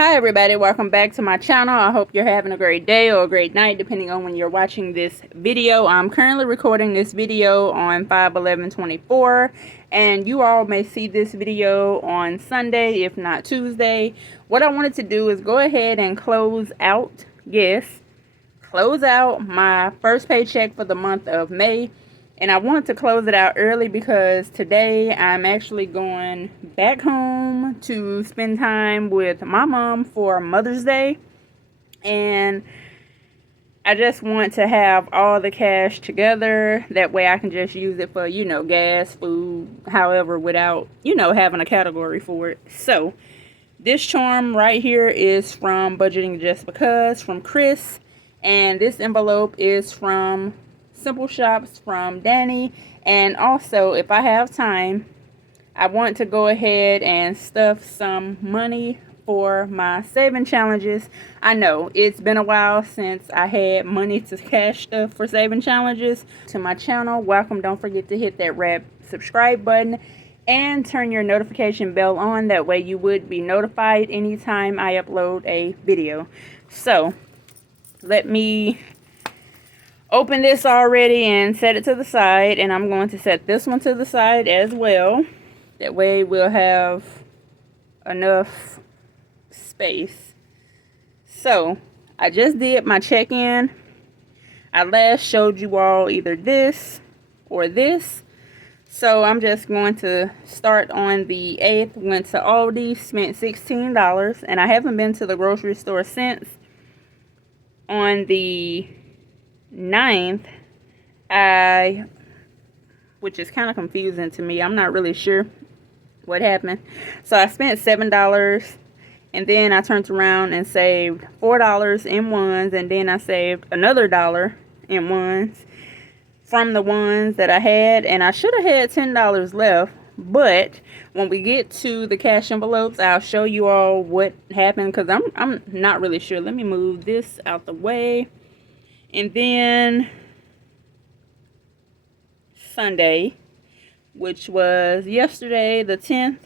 Hi everybody, welcome back to my channel. I hope you're having a great day or a great night depending on when you're watching this video. I'm currently recording this video on 5/11/24 and you all may see this video on Sunday if not Tuesday. What I wanted to do is go ahead and close out, close out my first paycheck for the month of May. And I wanted to close it out early because today I'm actually going back home to spend time with my mom for Mother's Day. And I just want to have all the cash together. That way I can just use it for, gas, food, however, without, having a category for it. So this charm right here is from Budgeting Just Because from Chris. And this envelope is from Simple Shops from Danny. And also, if I have time, I want to go ahead and stuff some money for my saving challenges. I know it's been a while since I had money to cash stuff for saving challenges. To my channel, welcome. Don't forget to hit that red subscribe button and turn your notification bell on. That way you would be notified anytime I upload a video. So let me open this already and set it to the side, and I'm going to set this one to the side as well. That way we'll have enough space. So I just did my check-in. I last showed you all either this or this. So I'm just going to start on the 8th. Went to Aldi, spent $16, and I haven't been to the grocery store since. On the 9th, which is kind of confusing to me. I'm not really sure what happened. So I spent $7, and then I turned around and saved $4 in ones, and then I saved another $1 in ones from the ones that I had, and I should have had $10 left. But when we get to the cash envelopes, I'll show you all what happened, because I'm not really sure. Let me move this out the way. And then Sunday, which was yesterday, the 10th,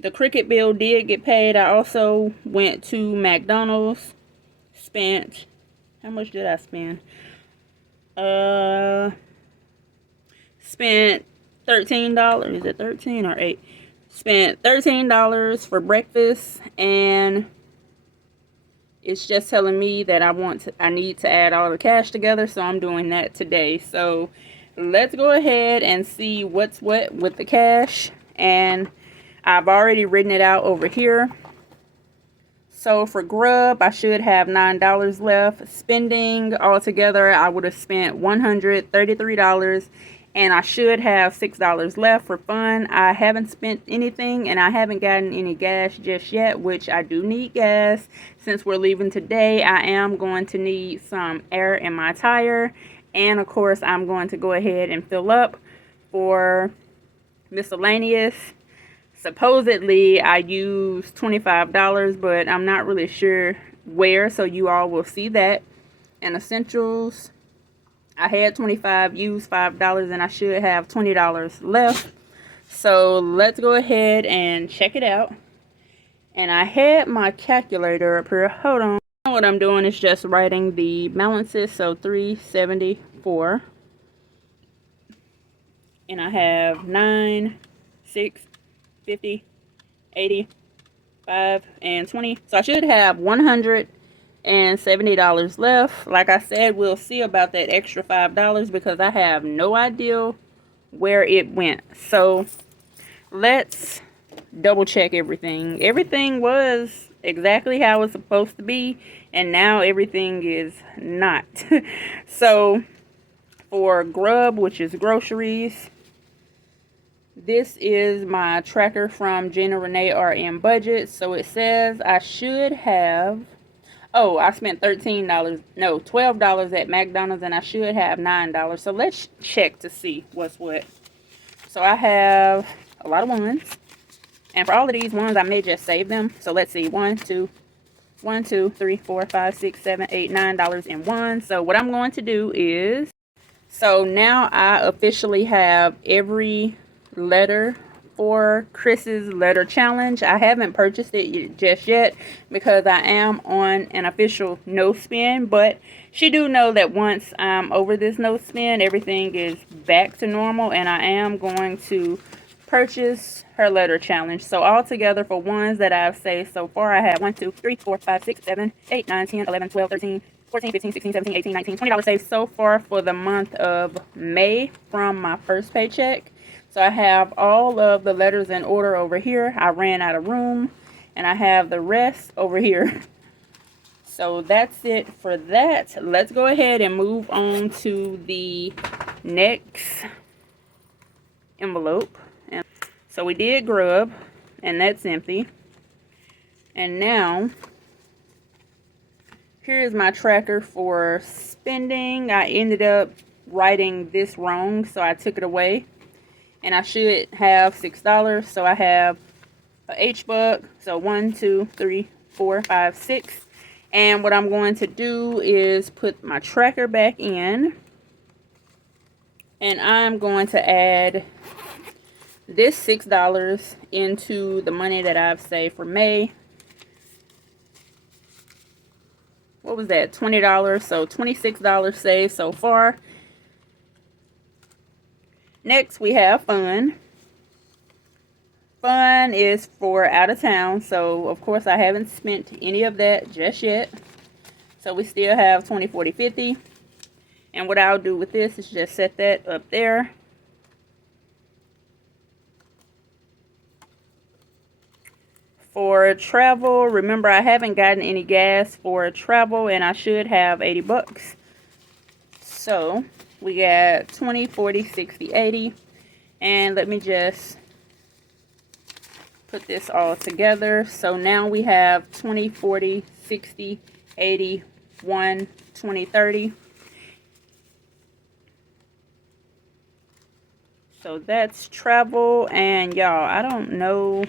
the Cricket bill did get paid. I also went to McDonald's, spent, how much did I spend? Spent $13. Is it 13 or 8? Spent $13 for breakfast, and it's just telling me that I need to add all the cash together, so I'm doing that today. So let's go ahead and see what's what with the cash. And I've already written it out over here. So for grub, I should have $9 left. Spending altogether, I would have spent $133. And I should have $6 left for fun. I haven't spent anything, and I haven't gotten any gas just yet, which I do need gas. Since we're leaving today, I am going to need some air in my tire. And of course, I'm going to go ahead and fill up for miscellaneous. Supposedly, I used $25, but I'm not really sure where, so you all will see that. And essentials, I had $25, used $5, and I should have $20 left. So let's go ahead and check it out. And I had my calculator up here. Hold on. What I'm doing is just writing the balances. So $374. And I have 9, 6, 50, 80, 5, and 20. So I should have $170 left. Like I said, we'll see about that extra $5 because I have no idea where it went. So let's double check everything. Everything was exactly how it's supposed to be, and now everything is not. So for grub, which is groceries, this is my tracker from Gina Renee RM Budget. So it says I should have, oh, I spent $12 at McDonald's, and I should have $9. So let's check to see what's what. So I have a lot of ones. And for all of these ones, I may just save them. So let's see. 1, 2, 3, 4, 5, 6, 7, 8, $9 in one. So what I'm going to do is, so now I officially have every letter for Chris's letter challenge. I haven't purchased it just yet because I am on an official no spin, but she do know that once I'm over this no spin, everything is back to normal, and I am going to purchase her letter challenge. So altogether, for ones that I've saved so far, I have 1, 2, 3, 4, 5, 6, 7, 8, 9, 10, 11, 12, 13, 14, 15, 16, 17, 18, 19, $20 saved so far for the month of May from my first paycheck. So I have all of the letters in order over here. I ran out of room, and I have the rest over here. So that's it for that. Let's go ahead and move on to the next envelope. And so we did grub, and that's empty. And now here's my tracker for spending. I ended up writing this wrong, so I took it away. And I should have $6. So I have a H-buck. So 1, 2, 3, 4, 5, 6. And what I'm going to do is put my tracker back in. And I'm going to add this $6 into the money that I've saved for May. What was that? $20. So $26 saved so far. Next, we have fun. Fun is for out of town. So, of course, I haven't spent any of that just yet. So, we still have 20, 40, 50. And what I'll do with this is just set that up there. For travel, remember I haven't gotten any gas for travel, and I should have 80 bucks. So, we got 20, 40, 60, 80. And let me just put this all together. So now we have 20, 40, 60, 80, 1, 20, 30. So that's travel. And y'all, I don't know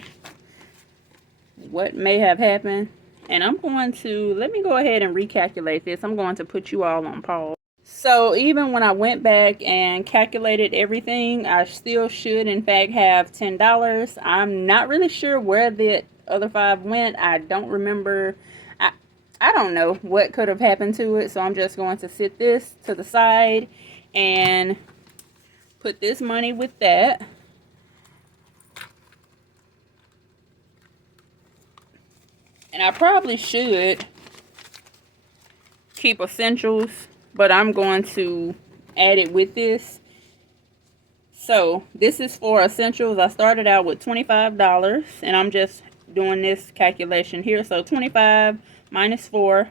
what may have happened. And I'm going to, let me go ahead and recalculate this. I'm going to put you all on pause. So even when I went back and calculated everything, I still should in fact have $10. I'm not really sure where the other 5 went. I don't remember. I don't know what could have happened to it. So I'm just going to sit this to the side and put this money with that. And I probably should keep essentials, but I'm going to add it with this. So this is for essentials. I started out with $25, and I'm just doing this calculation here. So 25 minus 4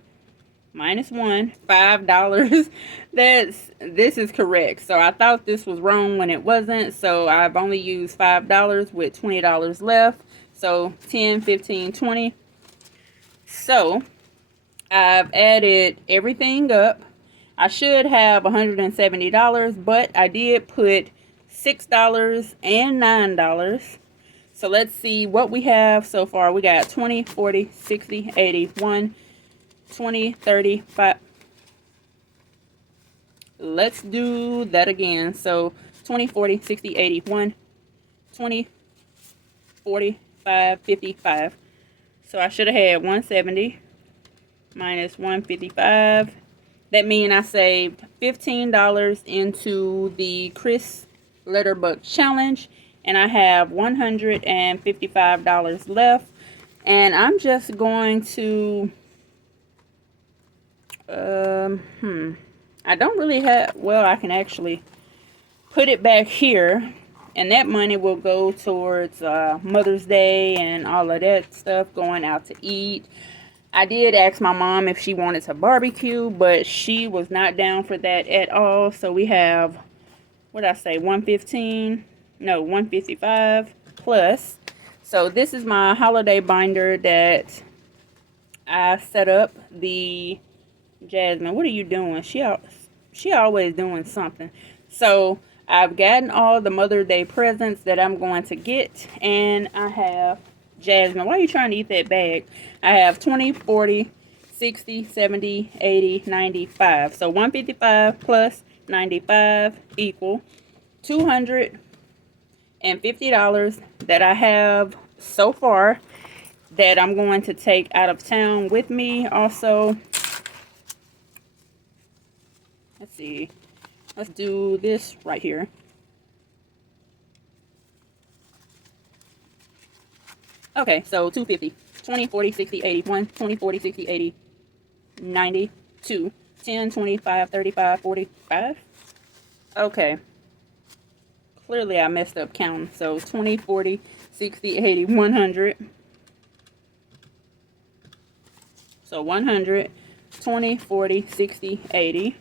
minus 1, $5. This is correct. So I thought this was wrong when it wasn't. So I've only used $5 with $20 left. So 10, 15, 20. So I've added everything up. I should have $170, but I did put $6 and $9. So let's see what we have so far. We got 20, 40, 60, 80, 1, 20, 30, 5. Let's do that again. So 20, 40, 60, 80, 1, 20, 40, 5, 55. So I should have had 170 minus 155. That means I saved $15 into the Chris Letterbook Challenge, and I have $155 left. And I'm just going to, I don't really have, well, I can actually put it back here, and that money will go towards Mother's Day and all of that stuff, going out to eat. I did ask my mom if she wanted to barbecue, but she was not down for that at all. So we have, what did I say, 115? No, 155 plus. So this is my holiday binder that I set up. The Jasmine, what are you doing? She always doing something. So I've gotten all the Mother's Day presents that I'm going to get, and I have, Jasmine, why are you trying to eat that bag? I have 20, 40, 60, 70, 80, 95. So 155 plus 95 equal $280. $50 that I have so far that I'm going to take out of town with me. Also, let's see, let's do this right here. Okay, so 250, 20, 40, 60, 80, 1, 20, 40, 60, 80, 90, 2, 10, 25, 35, 45. Okay. Clearly I messed up counting. So 20, 40, 60, 80, 100. So 100, 20, 40, 60, 80.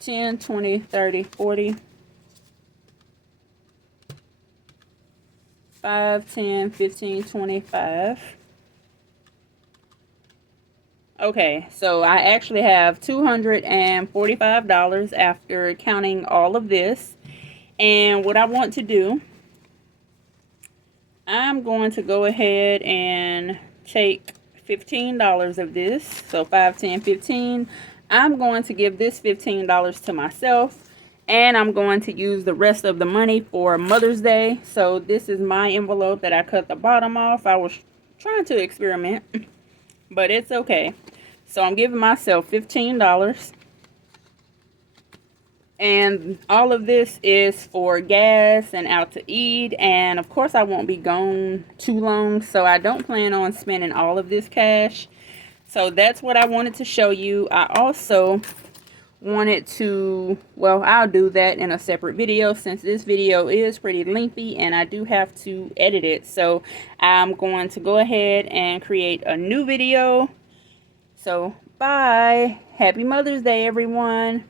10, 20, 30, 40. 5, 10, 15, 25. Okay, so I actually have $245 after counting all of this. And what I want to do, I'm going to go ahead and take $15 of this. So 5, 10, 15. I'm going to give this $15 to myself. And I'm going to use the rest of the money for Mother's Day. So this is my envelope that I cut the bottom off. I was trying to experiment, but it's okay. So I'm giving myself $15. And all of this is for gas and out to eat. And of course I won't be gone too long, so I don't plan on spending all of this cash. So that's what I wanted to show you. I also wanted to, well, I'll do that in a separate video since this video is pretty lengthy and I do have to edit it. So I'm going to go ahead and create a new video. So bye. Happy Mother's Day, everyone.